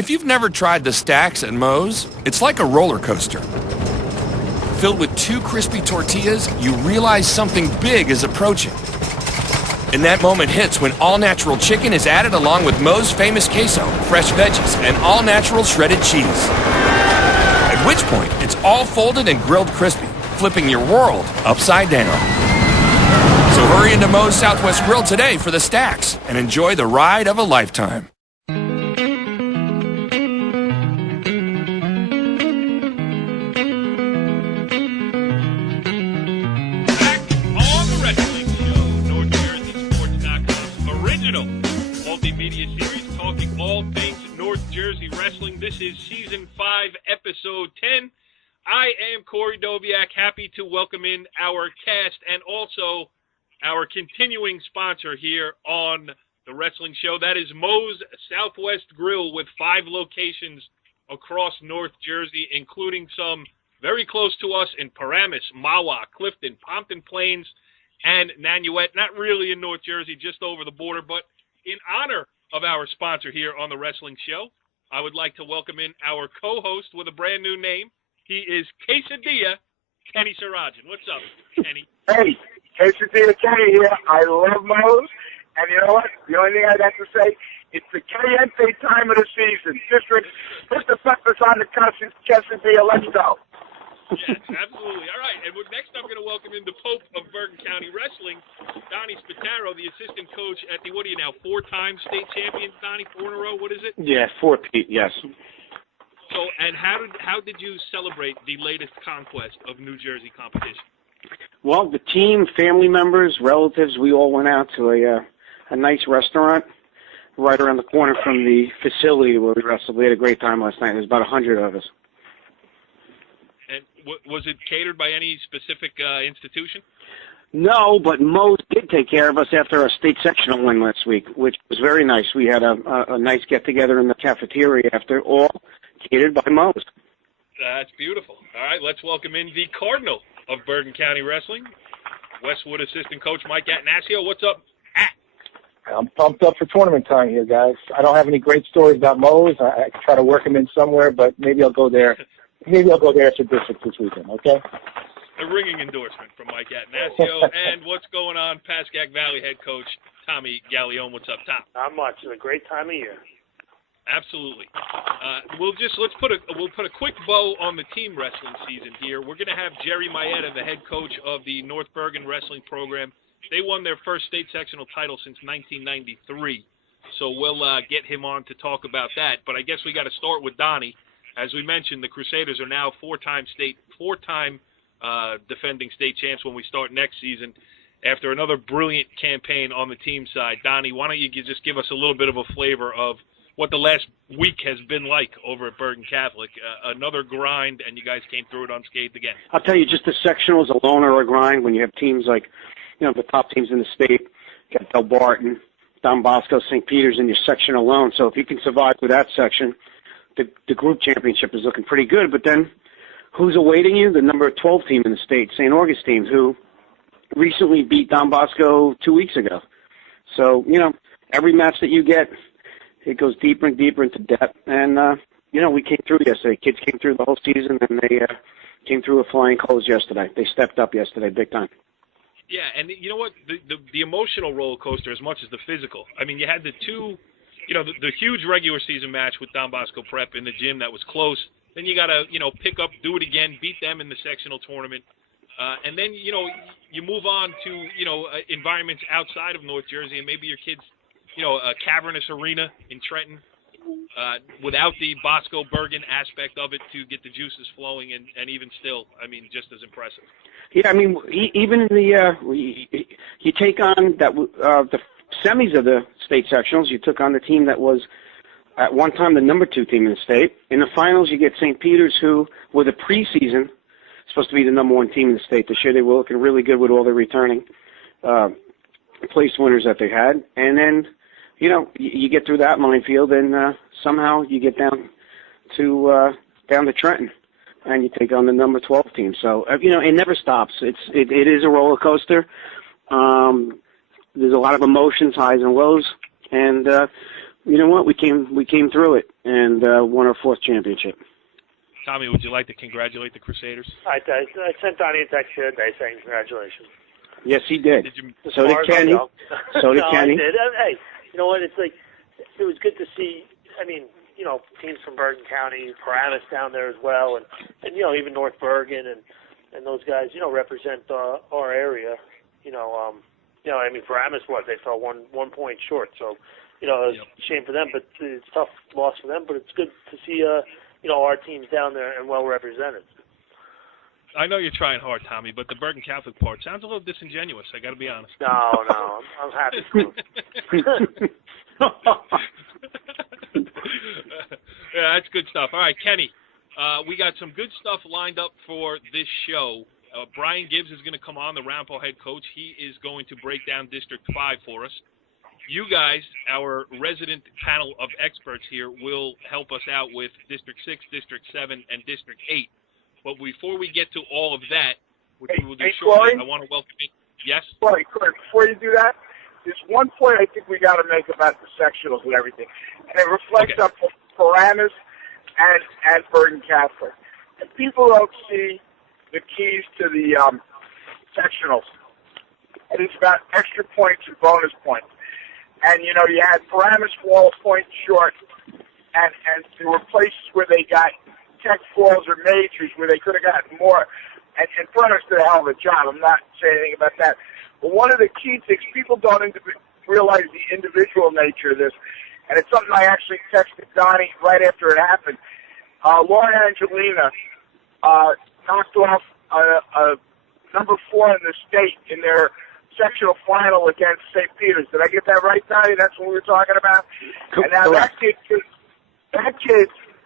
If you've never tried the Stacks at Moe's, it's like a roller coaster. Filled with 2 crispy tortillas, you realize something big is approaching. And that moment hits when all-natural chicken is added along with Moe's famous queso, fresh veggies, and all-natural shredded cheese. At which point, it's all folded and grilled crispy, flipping your world upside down. So hurry into Moe's Southwest Grill today for the Stacks and enjoy the ride of a lifetime. This is Season 5, Episode 10. I am Corey Doviak, happy to welcome in our cast and also our continuing sponsor here on the Wrestling Show. That is Moe's Southwest Grill with 5 locations across North Jersey, including some very close to us in Paramus, Mahwah, Clifton, Pompton Plains, and Nanuet. Not really in North Jersey, just over the border, but in honor of our sponsor here on the Wrestling Show, I would like to welcome in our co-host with a brand new name. He is Quesadilla Kenny Sarajan. What's up, Kenny? Hey, Quesadilla Kenny here. I love Moe's. And you know what? The only thing I'd have to say, it's the caliente time of the season. Just put the peppers on the quesadilla. Let's go. Yes, absolutely. All right, and next I'm going to welcome in the Pope of Bergen County Wrestling, Donnie Spataro, the assistant coach at the, 4-time state champions, Donnie, 4 in a row, what is it? Yeah, 4, Pete, yes. So, and how did you celebrate the latest conquest of New Jersey competition? Well, the team, family members, relatives, we all went out to a nice restaurant right around the corner from the facility where we wrestled. We had a great time last night. There was about 100 of us. And was it catered by any specific institution? No, but Moe's did take care of us after our state sectional win last week, which was very nice. We had a nice get-together in the cafeteria after, all catered by Moe's. That's beautiful. All right, let's welcome in the Cardinal of Bergen County Wrestling, Westwood assistant coach Mike Attanasio. What's up, At? I'm pumped up for tournament time here, guys. I don't have any great stories about Moe's. I try to work them in somewhere, but maybe I'll go there. Maybe I'll go there after district this weekend, okay? A ringing endorsement from Mike Attanasio. And what's going on, Pascack Valley head coach Tommy Gallione. What's up, Tom? Not much. It's a great time of year. Absolutely. We'll put a quick bow on the team wrestling season here. We're going to have Jerry Maeda, the head coach of the North Bergen Wrestling Program. They won their first state sectional title since 1993. So we'll get him on to talk about that. But I guess we got to start with Donnie. As we mentioned, the Crusaders are now 4-time defending state champs when we start next season. After another brilliant campaign on the team side, Donnie, why don't you just give us a little bit of a flavor of what the last week has been like over at Bergen Catholic? Another grind, and you guys came through it unscathed again. I'll tell you, just the sectionals alone are a grind when you have teams like, the top teams in the state. You got Del Barton, Don Bosco, St. Peter's in your section alone. So if you can survive with that section, the group championship is looking pretty good. But then who's awaiting you? The number 12 team in the state, St. Augustine, who recently beat Don Bosco 2 weeks ago. So, every match that you get, it goes deeper and deeper into depth. And, we came through yesterday. Kids came through the whole season, and they came through with flying colors yesterday. They stepped up yesterday big time. Yeah, and you know what? The emotional roller coaster as much as the physical. I mean, you had the two, the huge regular season match with Don Bosco Prep in the gym that was close. Then you got to, pick up, do it again, beat them in the sectional tournament. And then, you move on to, environments outside of North Jersey, and maybe your kids, a cavernous arena in Trenton without the Bosco Bergen aspect of it to get the juices flowing, and even still, just as impressive. Yeah, even in the you take on the semis of the state sectionals. You took on the team that was at one time the number 2 team in the state. In the finals, you get St. Peter's, who were the preseason supposed to be the number 1 team in the state. This year they were looking really good with all the returning place winners that they had. And then, you get through that minefield, and somehow you get down to Trenton, and you take on the number 12 team. So, it never stops. It is a roller coaster. There's a lot of emotions, highs and lows, and You know what? We came through it and won our 4th championship. Tommy, would you like to congratulate the Crusaders? I sent Donnie a text the other day saying congratulations. Yes, he did. So As did far as I Kenny. know. So did No, Kenny. I did. Hey, you know what? It's like it was good to see. I mean, you know, teams from Bergen County, Paramus down there as well, and you know, even North Bergen and those guys, you know, represent our area. You know, I mean, Paramus, they fell 1 point short, so you know, it's a shame for them, but it's a tough loss for them. But it's good to see you know, our teams down there and well represented. I know you're trying hard, Tommy, but the Bergen Catholic part sounds a little disingenuous. I got to be honest. No, I'm happy for them. Yeah, that's good stuff. All right, Kenny, we got some good stuff lined up for this show. Brian Gibbs is going to come on, the Ramapo head coach. He is going to break down District 5 for us. You guys, our resident panel of experts here, will help us out with District 6, District 7, and District 8. But before we get to all of that, which we will do shortly, I want to welcome you. Yes? Corey, before you do that, there's one point I think we got to make about the sectionals and everything, and it reflects up Paramus and Bergen Catholic. And people don't see the keys to the sectionals, and it's about extra points and bonus points. And, you know, you had Paramus fall a point short, and there were places where they got tech falls or majors where they could have gotten more. And Paramus did a hell of a job. I'm not saying anything about that. But one of the key things, people don't realize the individual nature of this, and it's something I actually texted Donnie right after it happened. Lauren Angelina knocked off number 4 in the state in their sectional final against St. Peter's. Did I get that right, Donnie? That's what we were talking about? And now that kid,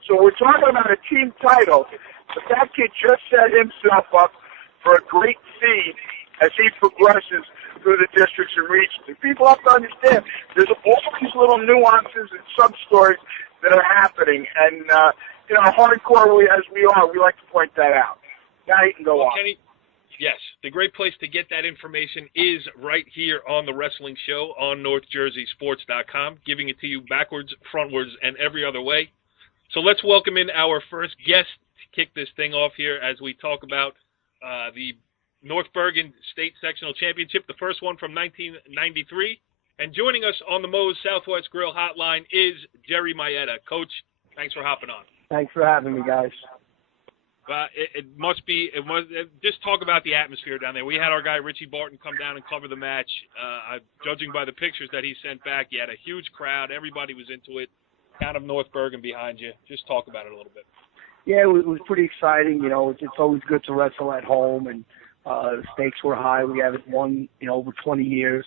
so we're talking about a team title, but that kid just set himself up for a great seed as he progresses through the districts and regions. And people have to understand there's all these little nuances and sub-stories that are happening. And, you know, hardcore as we are, we like to point that out. Now you can go on. Kenny, yes, the great place to get that information is right here on The Wrestling Show on NorthJerseySports.com, giving it to you backwards, frontwards, and every other way. So let's welcome in our first guest to kick this thing off here as we talk about the North Bergen State Sectional Championship, the first one from 1993. And joining us on the Moe's Southwest Grill Hotline is Jerry Maeda. Coach, thanks for hopping on. Thanks for having me, guys. Just talk about the atmosphere down there. We had our guy Richie Barton come down and cover the match. Judging by the pictures that he sent back, you had a huge crowd. Everybody was into it. Town of North Bergen behind you. Just talk about it a little bit. Yeah, it was pretty exciting. You know, it's always good to wrestle at home, and the stakes were high. We haven't won, you know, over 20 years.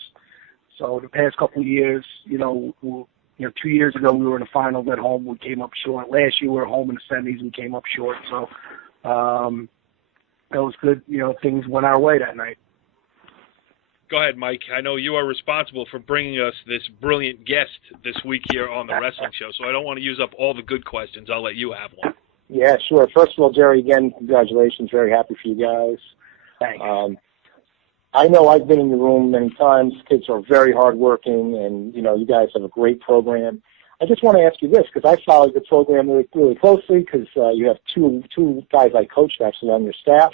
So the past couple of years, 2 years ago we were in the finals at home. We came up short. Last year we were home in the semis. We came up short. So that was good. You know, things went our way that night. Go ahead, Mike. I know you are responsible for bringing us this brilliant guest this week here on The Wrestling Show, so I don't want to use up all the good questions. I'll let you have one. Yeah, sure. First of all, Jerry, again, congratulations. Very happy for you guys. Thanks. I know I've been in the room many times. Kids are very hardworking, and, you know, you guys have a great program. I just want to ask you this, because I followed the program really closely, because you have two guys I coached, actually, on your staff.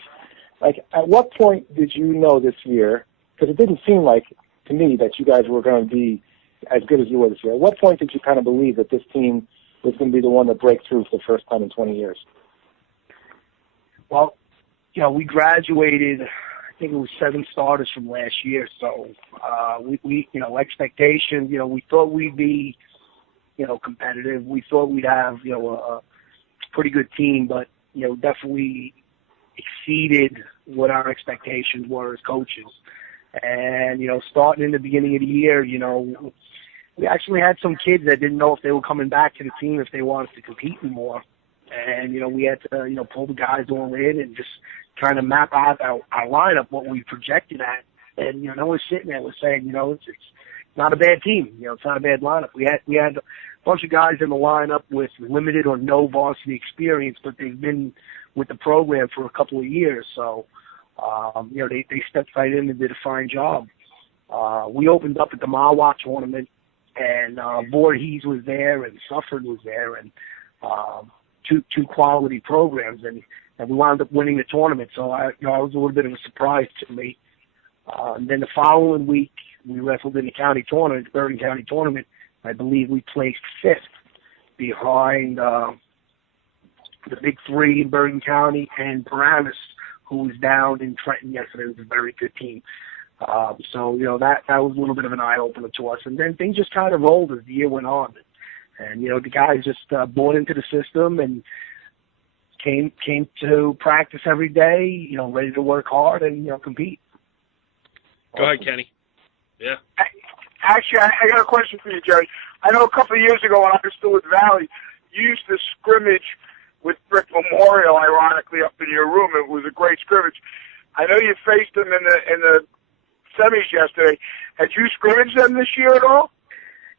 Like, at what point did you know this year, because it didn't seem like, to me, that you guys were going to be as good as you were this year. At what point did you kind of believe that this team was going to be the one to break through for the first time in 20 years? Well, you know, we graduated, I think it was 7 starters from last year. So we you know, expectations, you know, we thought we'd be, you know, competitive. We thought we'd have, you know, a pretty good team, but, you know, definitely exceeded what our expectations were as coaches. And, you know, starting in the beginning of the year, you know, we actually had some kids that didn't know if they were coming back to the team, if they wanted to compete anymore. And, you know, we had to, you know, pull the guys all in and just trying to map out our lineup, what we projected at. And, you know, we're sitting there, we're saying, you know, it's not a bad team. You know, it's not a bad lineup. We had a bunch of guys in the lineup with limited or no varsity experience, but they've been with the program for a couple of years. So, you know, they stepped right in and did a fine job. We opened up at the Mawa tournament and Voorhees was there, and Sufford was there, and two quality programs, and we wound up winning the tournament. So I was a little bit of a surprise to me. And then the following week, we wrestled in the county tournament, Bergen County tournament. I believe we placed 5th behind the Big Three in Bergen County and Paramus, who was down in Trenton yesterday. It was a very good team. So, that was a little bit of an eye-opener to us. And then things just kind of rolled as the year went on. And, the guys just bought into the system and came to practice every day, ready to work hard and, compete. Go ahead, Kenny. Yeah. Actually, I got a question for you, Jerry. I know a couple of years ago when I was still with Valley, you used to scrimmage with Brick Memorial, ironically, up in your room. It was a great scrimmage. I know you faced them in the semis yesterday. Had you scrimmaged them this year at all?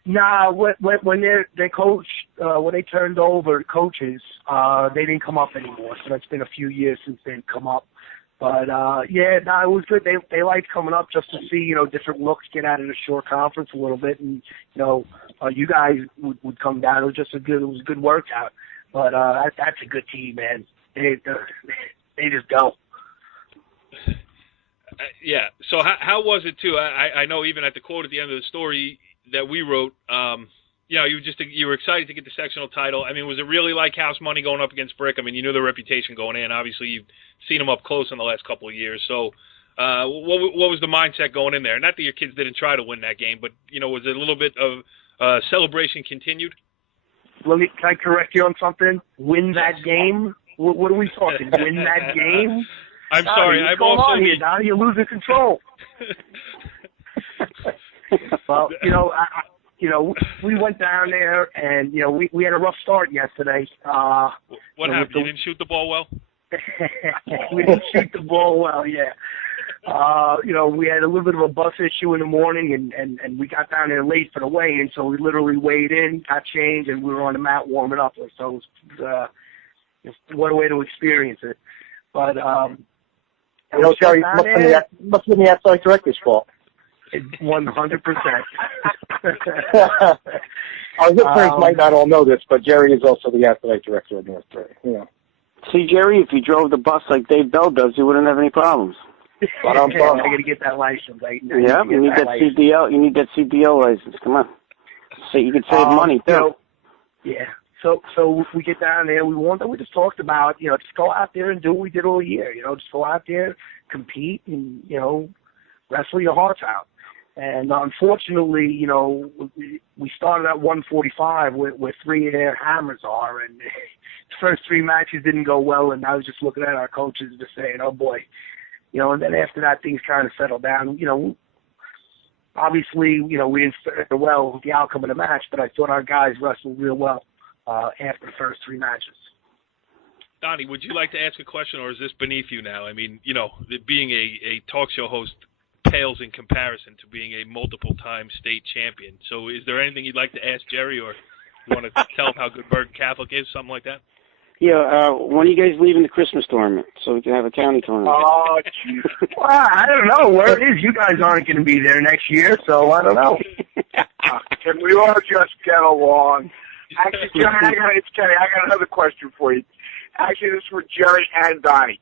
Nah, when they coach, when they turned over coaches, they didn't come up anymore. So that's been a few years since they've come up. But it was good. They liked coming up just to see different looks, get out of the short conference a little bit, and you guys would come down. It was just a good workout. But that's a good team, man. They just go. Yeah. So how was it too? I know even at the quote at the end of the story that we wrote, you were excited to get the sectional title. I mean, was it really like house money going up against Brick? I mean, you knew their reputation going in. Obviously, you've seen them up close in the last couple of years. So, what was the mindset going in there? Not that your kids didn't try to win that game, but was it a little bit of celebration continued? Can I correct you on something? Win that game? What are we talking? Win that game? I'm sorry. What's going on here, Donnie? You're losing control. Well, we went down there, and we had a rough start yesterday. What happened? You didn't shoot the ball well? We didn't shoot the ball well, yeah. We had a little bit of a bus issue in the morning, and we got down there late for the weigh-in, so we literally weighed in, got changed, and we were on the mat warming up. So it was what a way to experience it. But Jerry, must have been the athletic director's fault. 100%. Our listeners might not all know this, but Jerry is also the athletic director of North Berry. See, Jerry, if you drove the bus like Dave Bell does, you wouldn't have any problems. But I got to get that license. You need that CDL. You need that CDL license. Come on. So you can save money too. Yeah. So we get down there. We just talked about just go out there and do what we did all year. Just go out there, compete, and wrestle your hearts out. And unfortunately, we started at 145 where 3 air hammers are, and the first 3 matches didn't go well. And I was just looking at our coaches just saying, "Oh boy," And then after that, things kind of settled down. Obviously, we didn't fare well with the outcome of the match, but I thought our guys wrestled real well after the first 3 matches. Donnie, would you like to ask a question, or is this beneath you now? I mean, being a talk show host pales in comparison to being a multiple-time state champion. So is there anything you'd like to ask Jerry, or you want to tell him how good Bergen Catholic is, something like that? Yeah, when are you guys leaving the Christmas tournament so we can have a county tournament? Oh, well, I don't know where it is. You guys aren't going to be there next year, so I don't know. Can we all just get along? Actually, Jerry, it's Kenny. I got another question for you. Actually, this is for Jerry and Donnie.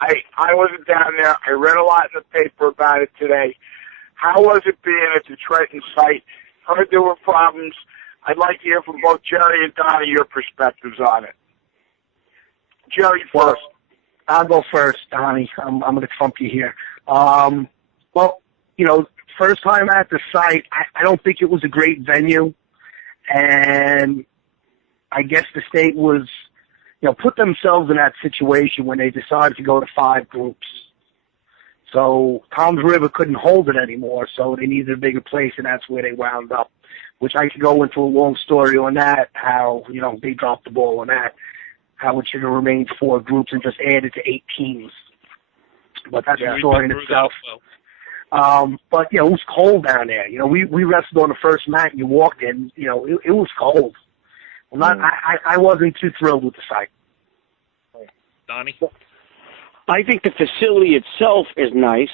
I wasn't down there. I read a lot in the paper about it today. How was it being at the Trenton site? Heard there were problems. I'd like to hear from both Jerry and Donnie your perspectives on it. Jerry first. I'll go first, Donnie. I'm going to trump you here. First time at the site, I don't think it was a great venue. And I guess the state was, put themselves in that situation when they decided to go to 5 groups. So Toms River couldn't hold it anymore, so they needed a bigger place, and that's where they wound up, which I could go into a long story on that, how, they dropped the ball on that, how it should have remained 4 groups and just added to 8 teams. But that's a story in itself. But, it was cold down there. We wrestled on the first mat, and you walked in, it was cold. Well, I wasn't too thrilled with the site. Donnie? I think the facility itself is nice.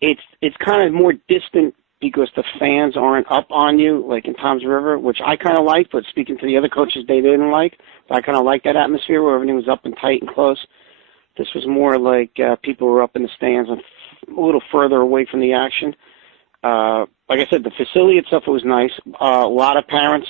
It's kind of more distant because the fans aren't up on you like in Toms River, which I kind of like, but speaking to the other coaches, they didn't like. But I kind of like that atmosphere where everything was up and tight and close. This was more like people were up in the stands and a little further away from the action. Like I said, the facility itself was nice. A lot of parents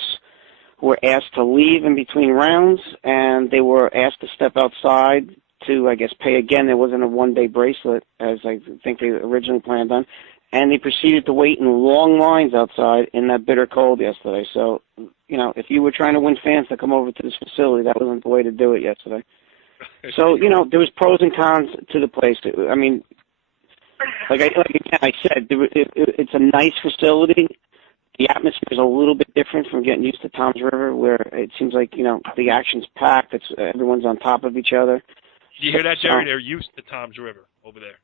were asked to leave in between rounds, and they were asked to step outside to, I guess, pay again. There wasn't a one-day bracelet, as I think they originally planned on. And they proceeded to wait in long lines outside in that bitter cold yesterday. So, you know, if you were trying to win fans to come over to this facility, that wasn't the way to do it yesterday. So, you know, there was pros and cons to the place. I mean, like I said, it's a nice facility. The atmosphere is a little bit different from getting used to Toms River, where it seems like, you know, the action's packed. Everyone's on top of each other. You hear that, Jerry? They're used to Toms River over there.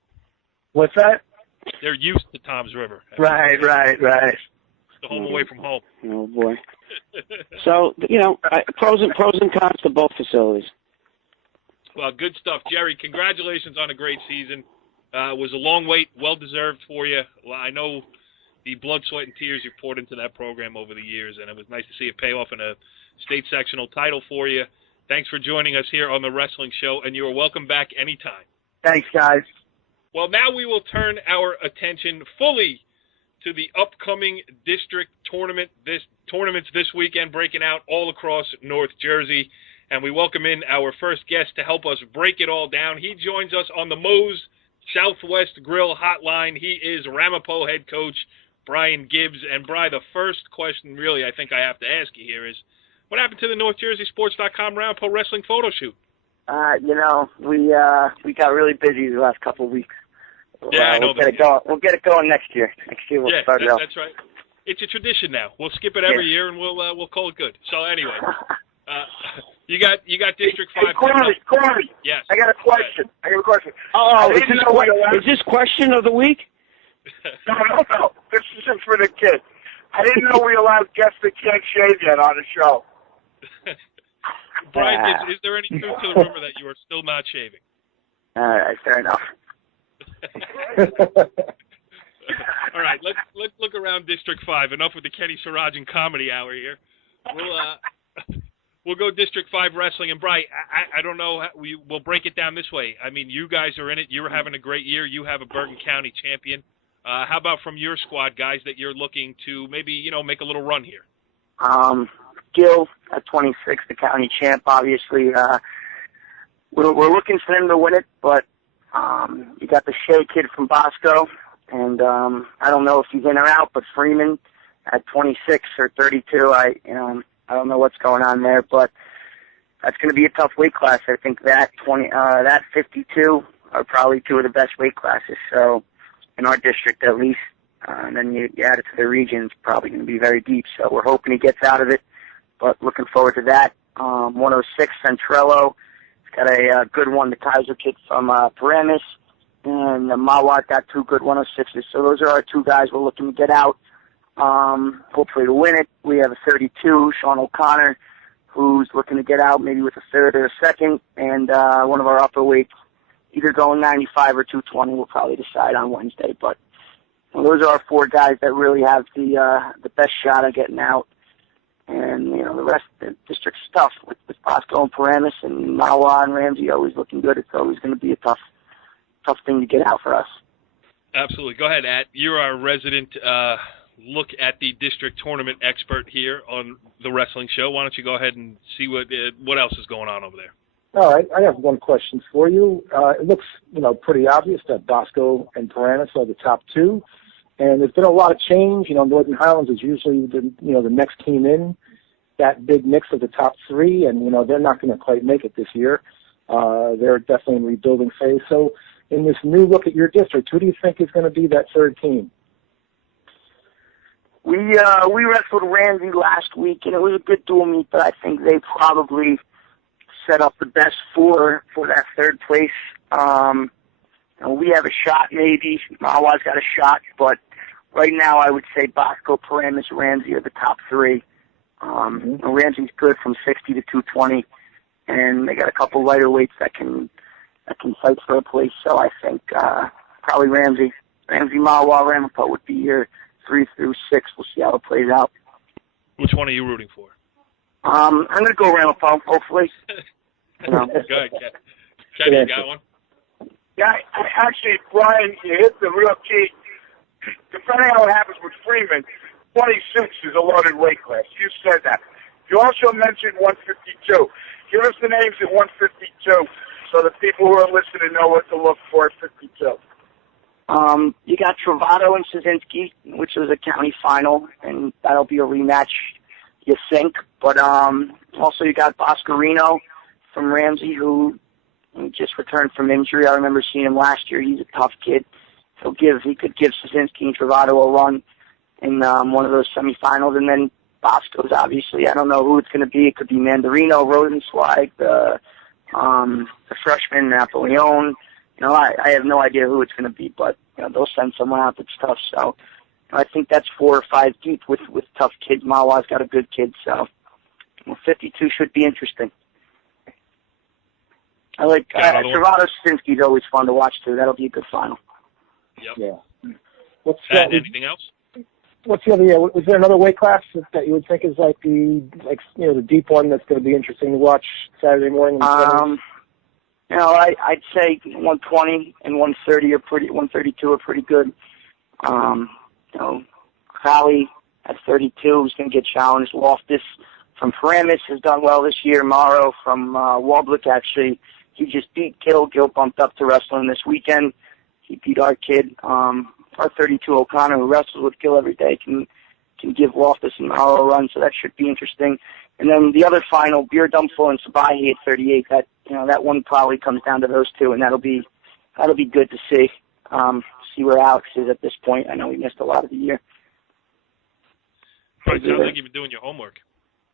What's that? They're used to Toms River. Right. The home away from home. Oh, boy. So, you know, pros and cons to both facilities. Well, good stuff. Jerry, congratulations on a great season. It was a long wait, well-deserved for you. Well, I know the blood, sweat, and tears you poured into that program over the years, and it was nice to see it pay off in a state sectional title for you. Thanks for joining us here on The Wrestling Show, and you are welcome back anytime. Thanks, guys. Well, now we will turn our attention fully to the upcoming district tournaments this weekend, breaking out all across North Jersey. And we welcome in our first guest to help us break it all down. He joins us on the Moe's Southwest Grill Hotline. He is Ramapo head coach Brian Gibbs. And, Brian, the first question really I think I have to ask you here is, what happened to the NorthJerseySports.com Ramapo Wrestling photo shoot? You know, we got really busy the last couple of weeks. Yeah, I know we'll get it going next year. Next year we'll start it out. That's right. It's a tradition now. We'll skip it every year, and we'll call it good. So anyway, you got District 5. Hey, Corey. Yes. I got a question. Oh, is this question of the week? No. This isn't for the kids. I didn't know we allowed guests that can't shave yet on the show. Brian, is there any truth to the rumor that you are still not shaving? All right, fair enough. All right, let's look around District 5. Enough with the Kenny Sirajan comedy hour here. We'll go District 5 wrestling. And Brian, I don't know. We'll break it down this way. I mean, you guys are in it. You're having a great year. You have a Bergen County champion. How about from your squad, guys, that you're looking to maybe, make a little run here? Gil at 26, the county champ, obviously. We're looking for him to win it, but you got the Shea kid from Bosco, and I don't know if he's in or out, but Freeman at 26 or 32, I don't know what's going on there, but that's going to be a tough weight class. I think that 52 are probably two of the best weight classes. So in our district, at least, and then you add it to the region, it's probably going to be very deep. So we're hoping he gets out of it, but looking forward to that. 106 Centrello. He's got a good one, the Kaiser kid from Paramus, and Mawat got two good 106s. So those are our two guys we're looking to get out. Hopefully to win it. We have a 32, Sean O'Connor, who's looking to get out maybe with a third or a second, and one of our upper weights, either going 95 or 220. We'll probably decide on Wednesday. But those are our four guys that really have the best shot of getting out. And, the rest of the district's tough with Bosco and Paramus and Mawa and Ramsey always looking good. It's always going to be a tough thing to get out for us. Absolutely. Go ahead, At. You're our resident look at the district tournament expert here on the Wrestling Show. Why don't you go ahead and see what else is going on over there? All right, I have one question for you. It looks, pretty obvious that Bosco and Paramus are the top two, and there's been a lot of change. Northern Highlands is usually the next team in that big mix of the top three, and they're not going to quite make it this year. They're definitely in rebuilding phase. So, in this new look at your district, who do you think is going to be that third team? We wrestled Ramsey last week, and it was a good dual meet, but I think they probably set up the best for that third place. We have a shot, maybe. Mawa's got a shot, but right now I would say Bosco, Paramus, Ramsey are the top three. Ramsey's good from 60 to 220, and they got a couple lighter weights that can fight for a place. So I think probably Ramsey, Mawa, Ramapo would be your 3 through 6. We'll see how it plays out. Which one are you rooting for? I'm going to go Ramapo, hopefully. Go ahead, Kenny, you got one? Yeah, actually, Brian, you hit the real key. Depending on what happens with Freeman, 26 is a loaded weight class. You said that. You also mentioned 152. Give us the names at 152 so the people who are listening know what to look for at 52. You got Travato and Szynski, which was a county final, and that'll be a rematch, you think. But also you got Boscarino from Ramsey, who just returned from injury. I remember seeing him last year. He's a tough kid. He could give Szynski and Travato a run in one of those semifinals. And then Bosco's, obviously. I don't know who it's going to be. It could be Mandarino, Rosenzweig, the freshman, Napoleon. I have no idea who it's going to be, but they'll send someone out that's tough. So I think that's 4 or 5 deep with tough kids. Mawa's got a good kid, so 52 should be interesting. I like Travato Szynski's always fun to watch too. That'll be a good final. Yep. Yeah. Anything else? What's the other? Yeah, was there another weight class that you would think is like the deep one that's going to be interesting to watch Saturday morning? I'd say 120 and 130 are pretty. 132 are pretty good. Crowley at 32 is going to get challenged. Loftus from Paramus has done well this year. Morrow from Walblick, actually, he just beat Gil. Gil bumped up to wrestling this weekend. He beat our kid. Our 32 O'Connor, who wrestles with Gil every day, can give Loftus and Morrow a run, so that should be interesting. And then the other final, Beer Dumful and Sabahi at 38. That one probably comes down to those two, and that'll be good to see. See where Alex is at this point. I know he missed a lot of the year. It sounds like you've been doing your homework.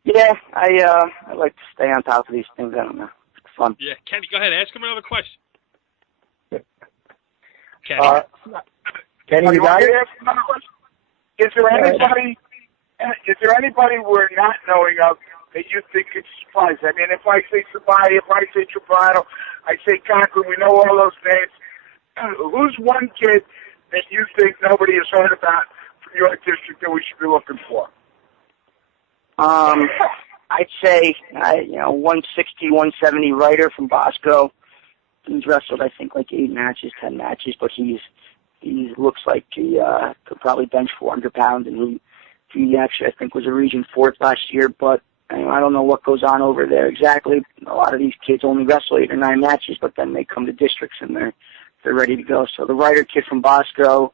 Yeah, I like to stay on top of these things. I don't know. It's fun. Yeah, Kenny, go ahead. Ask him another question. Kenny, you got it? Is there anybody we're not knowing of that you think could surprise? I mean, if I say Sabahi, if I say Travato, I say Cochran, we know all those names. Who's one kid that you think nobody has heard about from your district that we should be looking for? I'd say 160, 170 Ryder from Bosco. He's wrestled, I think, like 8 matches, 10 matches, but he looks like he could probably bench 400 pounds, and he actually, I think, was a Region 4th last year, but I don't know what goes on over there exactly. A lot of these kids only wrestle 8 or 9 matches, but then they come to districts and they're ready to go. So the Ryder kid from Bosco,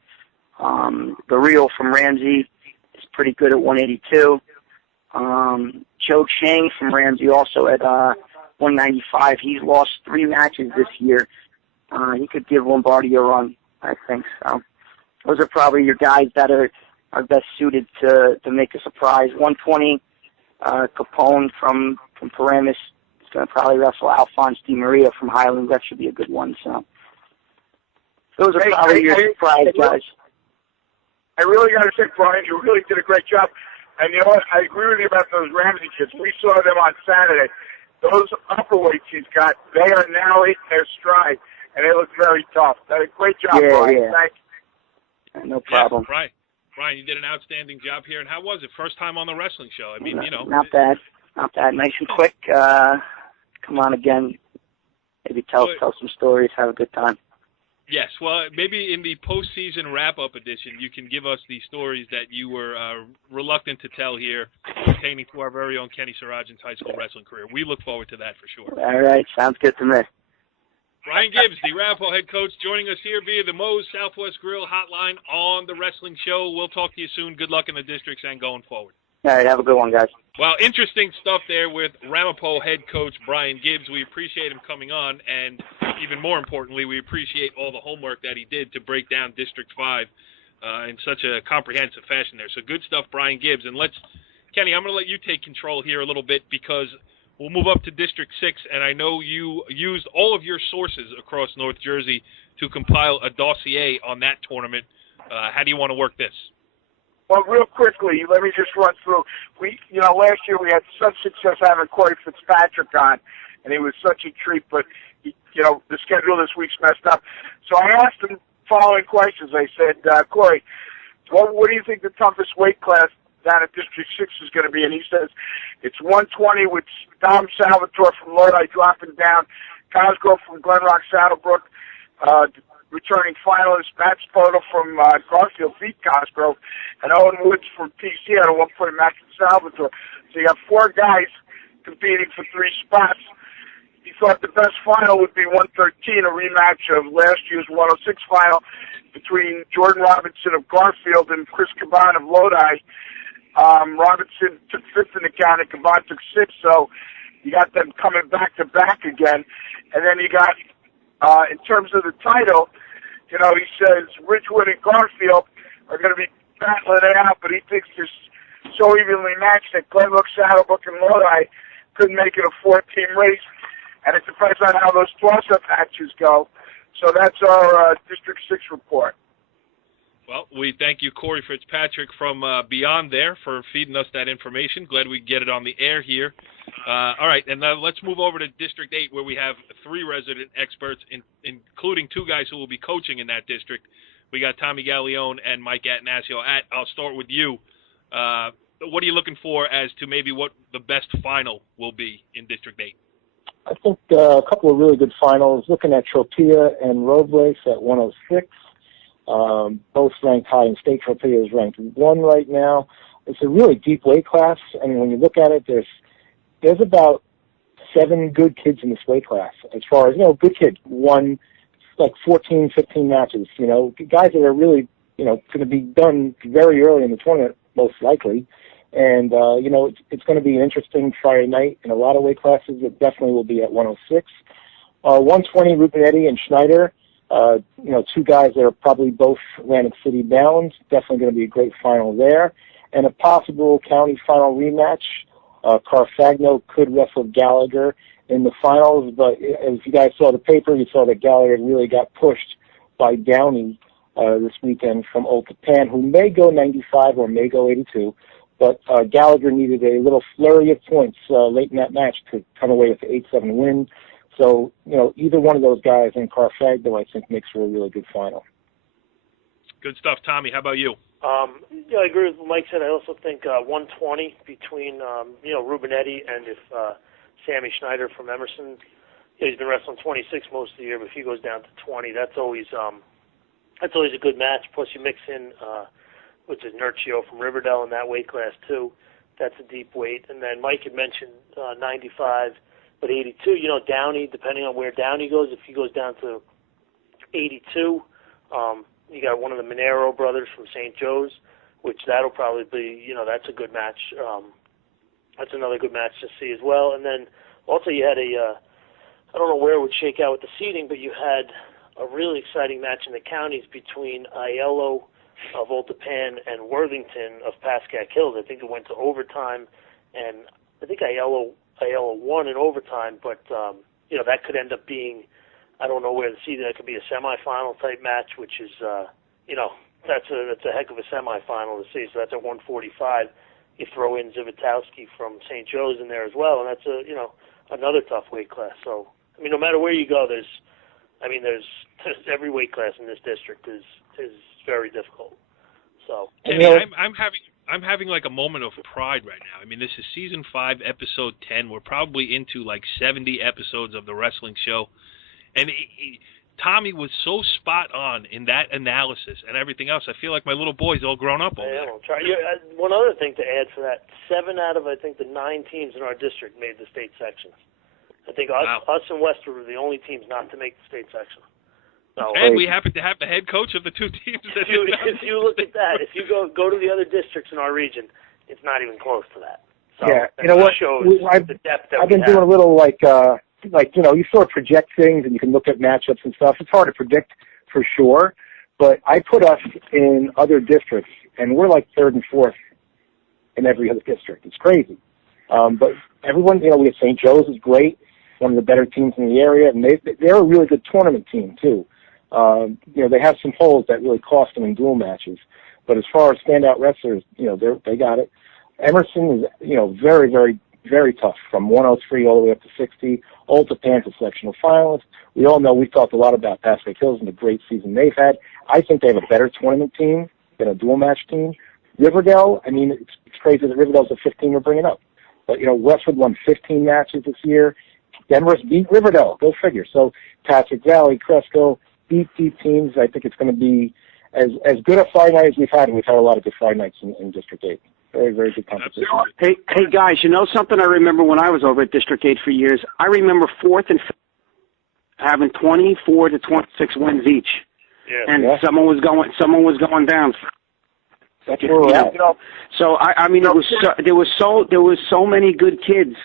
the Real from Ramsey is pretty good at 182. Joe Chang from Ramsey also at 195. He's lost 3 matches this year. He could give Lombardi a run, I think. So those are probably your guys that are best suited to make a surprise. 120, Capone from Paramus is going to probably wrestle Alphonse Di Maria from Highland. That should be a good one. So those are probably your surprise guys. I really got to say, Brian, you really did a great job. And you know what? I agree with you about those Ramsey kids. We saw them on Saturday. Those upperweights he's got, they are now in their stride, and they look very tough. Great job, Brian. Yeah. Thank you. No problem. Yeah, Brian, you did an outstanding job here. And how was it? First time on the wrestling show. I mean, Not bad. Nice and quick. Come on again. Maybe tell some stories. Have a good time. Yes, well, maybe in the postseason wrap-up edition, you can give us the stories that you were reluctant to tell here pertaining to our very own Kenny Sarajan's high school wrestling career. We look forward to that for sure. All right, sounds good to me. Brian Gibbs, the Ramapo head coach, joining us here via the Moe's Southwest Grill hotline on the wrestling show. We'll talk to you soon. Good luck in the districts and going forward. All right, have a good one, guys. Well, interesting stuff there with Ramapo head coach Brian Gibbs. We appreciate him coming on, and even more importantly, we appreciate all the homework that he did to break down District 5 in such a comprehensive fashion there. So good stuff, Brian Gibbs. And Kenny, I'm going to let you take control here a little bit because we'll move up to District 6, and I know you used all of your sources across North Jersey to compile a dossier on that tournament. How do you want to work this? Well, real quickly, let me just run through. Last year we had such success having Corey Fitzpatrick on, and he was such a treat, but, the schedule this week's messed up. So I asked him following questions. I said, Corey, well, what do you think the toughest weight class down at District 6 is going to be? And he says it's 120 with Dom Salvatore from Lodi dropping down, Cosgrove from Glenrock Saddlebrook, returning finalist Matt Spoto from Garfield beat Cosgrove, and Owen Woods from PC had a one-point match with Salvatore. So you got 4 guys competing for 3 spots. He thought the best final would be 113, a rematch of last year's 106 final between Jordan Robinson of Garfield and Chris Caban of Lodi. Robinson took 5th in the county, Caban took 6th, so you got them coming back-to-back again. And then you got, in terms of the title, you know, he says Ridgewood and Garfield are going to be battling it out, but he thinks they're so evenly matched that Glenrock, Saddlebrook, and Lodi couldn't make it a 4-team race, and it depends on how those toss-up matches go. So that's our District 6 report. Well, we thank you, Corey Fitzpatrick from Beyond there, for feeding us that information. Glad we get it on the air here. All right, and let's move over to District 8, where we have 3 resident experts, including 2 guys who will be coaching in that district. We got Tommy Gallione and Mike Attanasio. I'll start with you. What are you looking for as to maybe what the best final will be in District 8? I think a couple of really good finals. Looking at Tropea and Robles at 106. Both ranked high in state. Tropea is ranked 1 right now. It's a really deep weight class. I mean, when you look at it, there's about 7 good kids in this weight class. As far as, you know, good kids, won like 14, 15 matches. You know, guys that are really, you know, going to be done very early in the tournament, most likely. And, you know, it's going to be an interesting Friday night in a lot of weight classes. It definitely will be at 106. 120, Rubinetti and Schneider. You know, 2 guys that are probably both Atlantic City bound. Definitely going to be a great final there. And a possible county final rematch. Carfagno could wrestle Gallagher in the finals, but as you guys saw the paper, you saw that Gallagher really got pushed by Downey this weekend from Old Japan, who may go 95 or may go 82. But Gallagher needed a little flurry of points late in that match to come away with the 8-7 win. So, you know, either one of those guys and Carfagno, I think, makes for a really good final. Good stuff. Tommy, how about you? Yeah, I agree with what Mike said. I also think 120 between, you know, Rubinetti and if Sammy Schneider from Emerson. You know, he's been wrestling 26 most of the year, but if he goes down to 20, that's always a good match. Plus you mix in, which is Nerchio from Riverdale in that weight class too. That's a deep weight. And then Mike had mentioned 95, but 82, you know, Downey, depending on where Downey goes, if he goes down to 82, you got one of the Monero brothers from St. Joe's, which that'll probably be, you know, that's a good match. That's another good match to see as well. And then also you had I don't know where it would shake out with the seeding, but you had a really exciting match in the counties between Aiello of Old Japan and Worthington of Pascack Hills. I think it went to overtime, and I think Aiello won in overtime, but, you know, that could end up being, I don't know where the seeding, that could be a semifinal type match, which is, you know, that's a heck of a semifinal to see. So that's at 145. You throw in Zivotowski from St. Joe's in there as well, and that's you know, another tough weight class. So, I mean, no matter where you go, there's every weight class in this district is very difficult. So, Kenny, I'm having like a moment of pride right now. I mean, this is season 5, episode 10. We're probably into like 70 episodes of the wrestling show, and Tommy was so spot on in that analysis and everything else. I feel like my little boy's all grown up over there. One other thing to add for that: 7 out of I think the 9 teams in our district made the state sections. I think us and Westwood were the only teams not to make the state section. So, and we happen to have the head coach of the 2 teams. That if you look at that, if you go to the other districts in our region, it's not even close to that. So yeah, you know what? Shows the depth that I've been doing a little like, you know, you sort of project things and you can look at matchups and stuff. It's hard to predict for sure, but I put us in other districts, and we're like 3rd and 4th in every other district. It's crazy. But everyone, you know, we have St. Joe's is great, one of the better teams in the area, and they're a really good tournament team too. You know, they have some holes that really cost them in dual matches, but as far as standout wrestlers, you know, they got it. Emerson is, you know, very, very, very tough from 103 all the way up to 60. Old Japan's a sectional finalist. We all know we've talked a lot about Pascack Hills and the great season they've had. I think they have a better tournament team than a dual match team. Riverdale, I mean, it's crazy that Riverdale's the 15 we're bringing up. But, Westwood won 15 matches this year. Denver's beat Riverdale. Go figure. So Patrick Valley, Cresco, beat teams. I think it's going to be as good a Friday night as we've had, and we've had a lot of good Friday nights in District 8. Very, very good competition. Hey, guys, something I remember when I was over at District 8 for years? I remember 4th and 5th having 24 to 26 wins each. Yeah. And someone was going down. That's where we're at. So I mean, there was so many good kids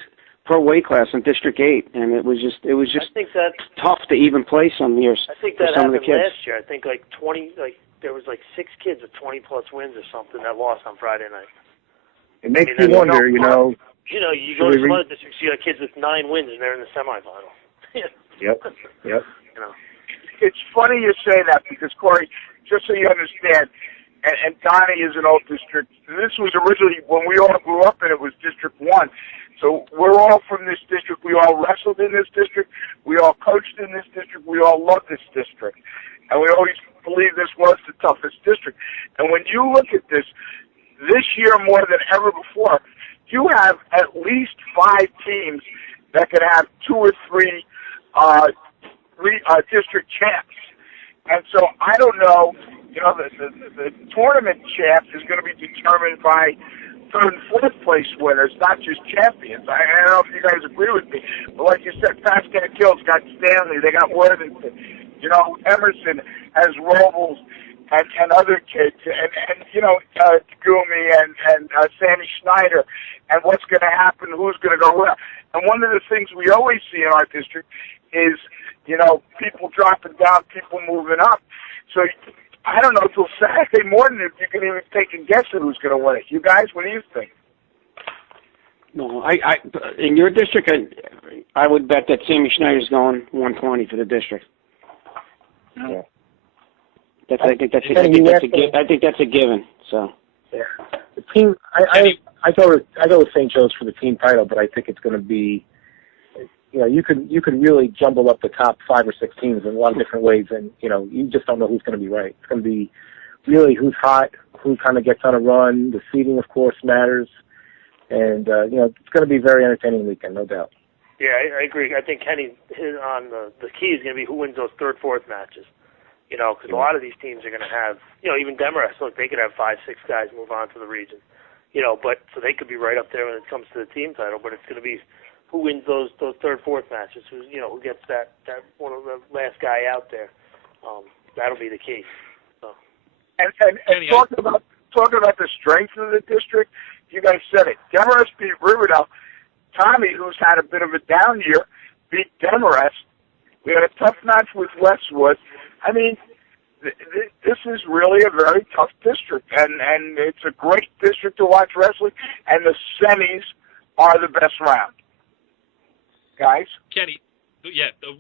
per weight class in District 8, and it was just I think that's tough to even play some years. I think for that some of the happened kids. last year. I think there was 6 kids with 20 plus wins or something that lost on Friday night. It makes me wonder, you go to some other districts, you got kids with 9 wins and they're in the semifinal. Yep. It's funny you say that because, Corey, just so you understand, and Donnie is an old district. This was originally, when we all grew up in it, was District 1. So we're all from this district. We all wrestled in this district. We all coached in this district. We all loved this district. And we always believed this was the toughest district. And when you look at this year more than ever before, you have at least 5 teams that could have 2 or 3 district champs. And so I don't know, the tournament champ is going to be determined by 3rd and 4th place winners, not just champions. I don't know if you guys agree with me, but like you said, Pascal Kills got Stanley, they got Worthington. Emerson has Robles and other kids, and Gumi and Sammy Schneider, and what's going to happen, who's going to go where. And one of the things we always see in our district is, people dropping down, people moving up. So I don't know till Saturday morning if you can even take a guess at who's going to win it. You guys, what do you think? No, I in your district, I would bet that Sammy Schneider's going 120 for the district. Yeah. I think that's a given. So. Yeah. The team, I go with St. Joe's for the team title, but I think it's going to be, you could really jumble up the top 5 or 6 teams in a lot of different ways, and you just don't know who's going to be right. It's going to be really who's hot, who kind of gets on a run. The seeding, of course, matters, and it's going to be a very entertaining weekend, no doubt. Yeah, I agree. I think Kenny hit on the key is going to be who wins those 3rd, 4th matches. Because a lot of these teams are going to have, even Demarest, look, they could have 5, 6 guys move on to the region. But so they could be right up there when it comes to the team title. But it's going to be who wins those 3rd, 4th matches. Who gets that one of the last guy out there. That'll be the key. So. And talking about the strength of the district, you guys said it. Demarest beat Riverdale. Tommy, who's had a bit of a down year, beat Demarest. We had a tough match with Westwood. I mean, this is really a very tough district, and it's a great district to watch wrestling, and the semis are the best round. Guys? Kenny,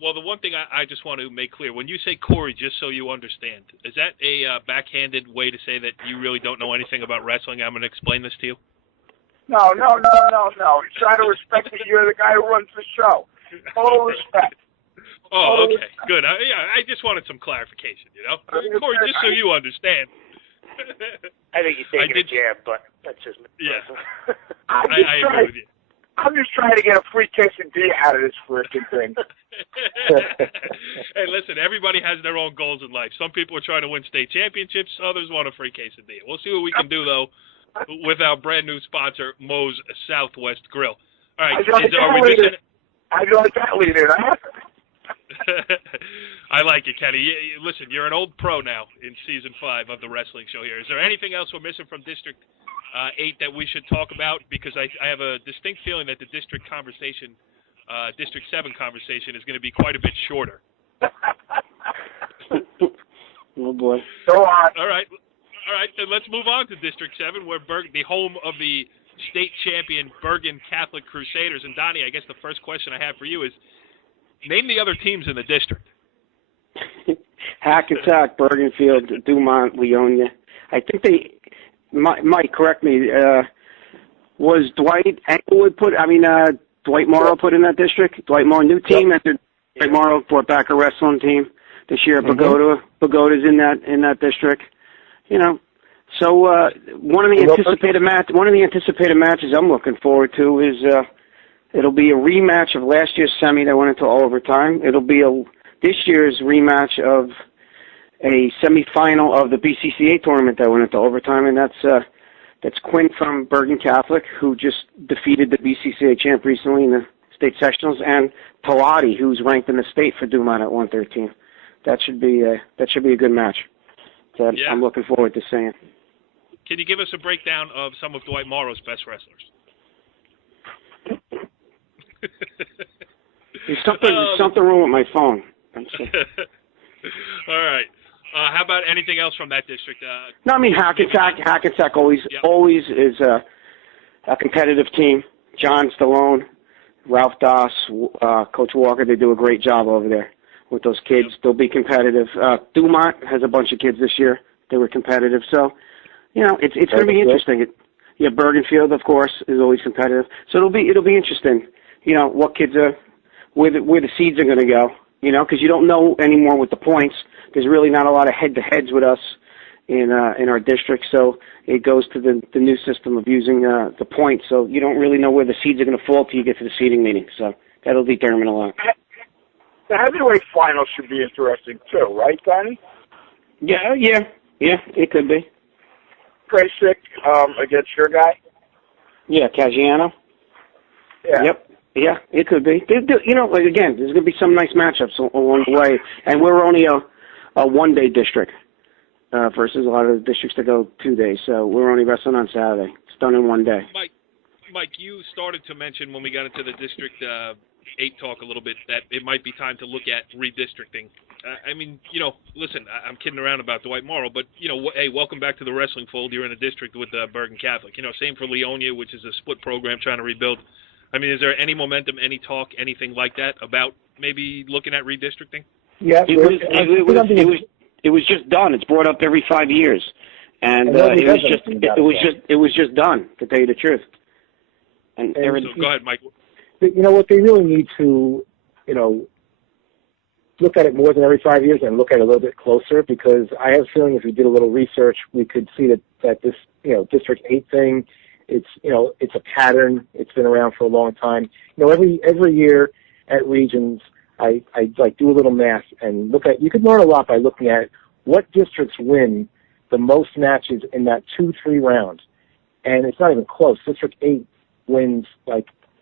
well, the one thing I just want to make clear, when you say Corey, just so you understand, is that a backhanded way to say that you really don't know anything about wrestling? I'm going to explain this to you. No. Try to respect that you're the guy who runs the show. Total respect. Oh, okay, good. I just wanted some clarification, Corey, just so you understand. I think he's taking a jab, but that's just me. Yeah. I agree with you. I'm just trying to get a free quesadilla out of this freaking thing. Hey, listen, everybody has their own goals in life. Some people are trying to win state championships. Others want a free quesadilla. We'll see what we can do, though, with our brand new sponsor, Moe's Southwest Grill. All right, are we missing? I like that leader. I like it, Kenny. Listen, you're an old pro now in Season 5 of the wrestling show here. Is there anything else we're missing from District 8 that we should talk about? Because I have a distinct feeling that the District 7 conversation is going to be quite a bit shorter. Oh, boy. Go on. All right, then let's move on to District 7, where the home of the state champion Bergen Catholic Crusaders. And, Donnie, I guess the first question I have for you is, name the other teams in the district. Hackensack, Bergenfield, Dumont, Leonia. I think Mike, correct me, was Dwight Englewood Dwight Morrow put in that district? Dwight Morrow, new team after Dwight Morrow brought back a wrestling team this year. Pagoda's in that district. So one of the anticipated matches I'm looking forward to is it'll be a rematch of last year's semi that went into overtime. It'll be this year's rematch of a semifinal of the BCCA tournament that went into overtime, and that's Quinn from Bergen Catholic, who just defeated the BCCA champ recently in the state sectionals, and Pilati, who's ranked in the state for Dumont at 113. That should be a good match. So yeah. I'm looking forward to seeing. Can you give us a breakdown of some of Dwight Morrow's best wrestlers? There's something wrong with my phone. All right. How about anything else from that district? No, I mean Hackensack always is a competitive team. John Stallone, Ralph Doss, Coach Walker, they do a great job over there with those kids. They'll be competitive. Dumont has a bunch of kids this year. They were competitive. So, it's going to be interesting. Bergenfield, of course, is always competitive. So it'll be interesting. What kids are, where the seeds are going to go. Because you don't know anymore with the points. There's really not a lot of head-to-heads with us in our district. So it goes to the new system of using the points. So you don't really know where the seeds are going to fall till you get to the seeding meeting. So that'll determine a lot. The heavyweight final should be interesting too, right, Donnie? Yeah, it could be. Krasick against your guy? Yeah, Caggiano. Yeah. Yep. Yeah, it could be. Again, there's going to be some nice matchups along the way. And we're only a one-day district versus a lot of the districts that go 2 days. So we're only wrestling on Saturday. It's done in 1 day. Mike, you started to mention when we got into the District 8 talk a little bit that it might be time to look at redistricting. Listen, I'm kidding around about Dwight Morrow, but, hey, welcome back to the wrestling fold. You're in a district with Bergen Catholic. Same for Leonia, which is a split program trying to rebuild. Is there any momentum, any talk, anything like that about maybe looking at redistricting? Yeah, it was just done. It's brought up every 5 years, and it was just done, to tell you the truth. And so go ahead, Mike. What they really need to, look at it more than every 5 years and look at it a little bit closer, because I have a feeling if we did a little research, we could see that this, District 8 thing, it's a pattern. It's been around for a long time. Every year at Regions, I do a little math and look at. You could learn a lot by looking at what districts win the most matches in that 2-3 rounds, and it's not even close. District 8 wins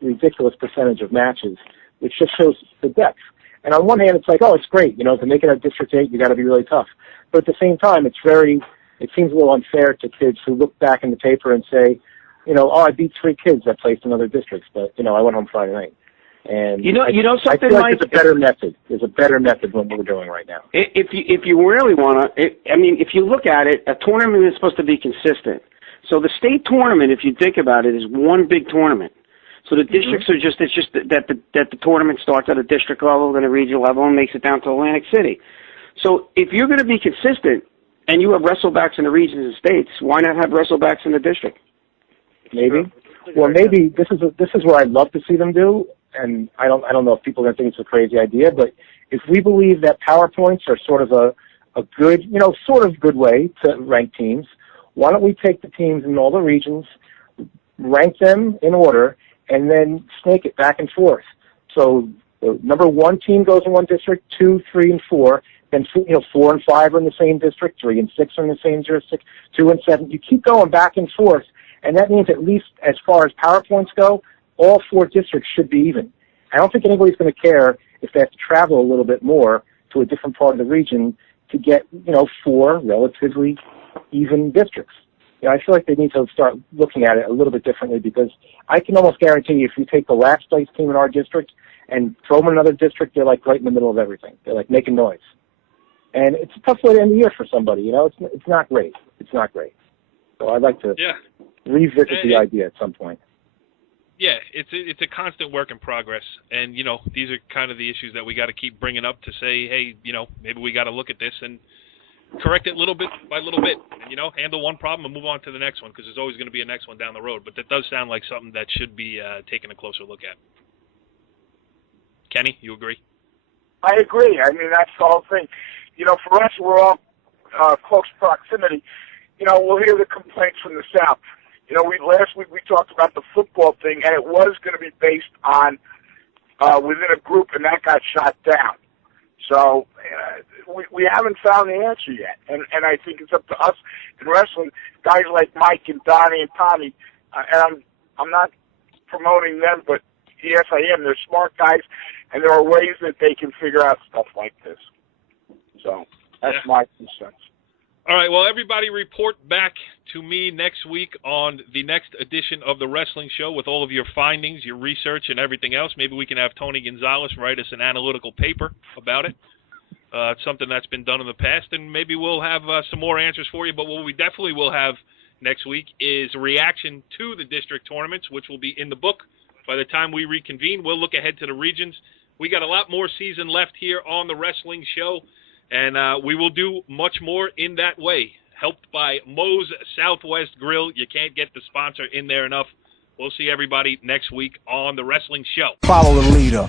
ridiculous percentage of matches, which just shows the depth. And on one hand, it's it's great. To make it at District 8, you got to be really tough. But at the same time, it seems a little unfair to kids who look back in the paper and say, I beat 3 kids that placed in other districts, but I went home Friday night. And something, I feel like Mike, there's a better method. There's a better method than what we're doing right now. If you really want to, if you look at it, a tournament is supposed to be consistent. So the state tournament, if you think about it, is one big tournament. So the districts are it's just that the tournament starts at a district level, then a regional level, and makes it down to Atlantic City. So if you're going to be consistent and you have wrestlebacks in the regions and states, why not have wrestlebacks in the district? Maybe. Well, maybe this is where I'd love to see them do, and I don't know if people are going to think it's a crazy idea, but if we believe that PowerPoints are sort of a good, sort of good way to rank teams, why don't we take the teams in all the regions, rank them in order, and then snake it back and forth. So the number 1 team goes in one district, 2, 3, and 4. Then 4 and 5 are in the same district, 3 and 6 are in the same district, 2 and 7. You keep going back and forth, and that means at least as far as PowerPoints go, all 4 districts should be even. I don't think anybody's going to care if they have to travel a little bit more to a different part of the region to get 4 relatively even districts. I feel like they need to start looking at it a little bit differently, because I can almost guarantee you if you take the last place team in our district and throw them in another district, they're right in the middle of everything. They're making noise. And it's a tough way to end the year for somebody, It's not great. It's not great. So I'd like to revisit the idea at some point. Yeah, it's a constant work in progress, and these are kind of the issues that we got to keep bringing up to say, hey, maybe we got to look at this and correct it little bit by little bit, and handle one problem and move on to the next one, because there's always going to be a next one down the road. But that does sound like something that should be taken a closer look at. Kenny, you agree? I agree. That's the whole thing. For us, we're all close proximity. we'll hear the complaints from the South. Last week we talked about the football thing, and it was going to be based on within a group, and that got shot down. So we haven't found the answer yet, and I think it's up to us in wrestling, guys like Mike and Donnie and Tommy. And I'm not promoting them, but yes, I am. They're smart guys, and there are ways that they can figure out stuff like this. So that's my 2 cents. All right, well, everybody report back to me next week on the next edition of The Wrestling Show with all of your findings, your research, and everything else. Maybe we can have Tony Gonzalez write us an analytical paper about it. It's something that's been done in the past, and maybe we'll have some more answers for you. But what we definitely will have next week is a reaction to the district tournaments, which will be in the book by the time we reconvene. We'll look ahead to the regions. We got a lot more season left here on The Wrestling Show. And we will do much more in that way, helped by Moe's Southwest Grill. You can't get the sponsor in there enough. We'll see everybody next week on The Wrestling Show. Follow the leader.